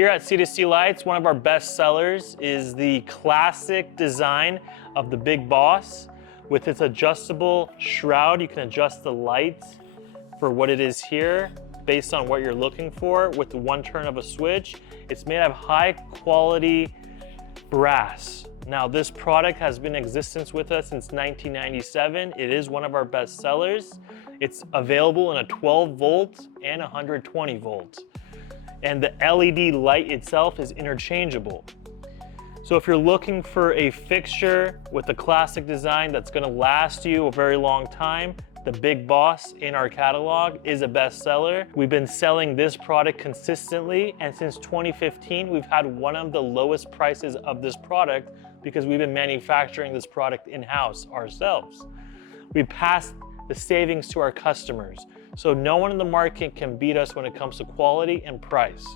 Here at C2C Lights, one of our best sellers is the classic design of the Big Boss. With its adjustable shroud, you can adjust the light for what it is here based on what you're looking for with the one turn of a switch. It's made of high quality brass. Now, this product has been in existence with us since 1997. It is one of our best sellers. It's available in a 12 volt and 120 volt. And the LED light itself is interchangeable. So if you're looking for a fixture with a classic design that's gonna last you a very long time, the Big Boss in our catalog is a bestseller. We've been selling this product consistently, and since 2015, we've had one of the lowest prices of this product because we've been manufacturing this product in-house ourselves. We pass the savings to our customers, so no one in the market can beat us when it comes to quality and price.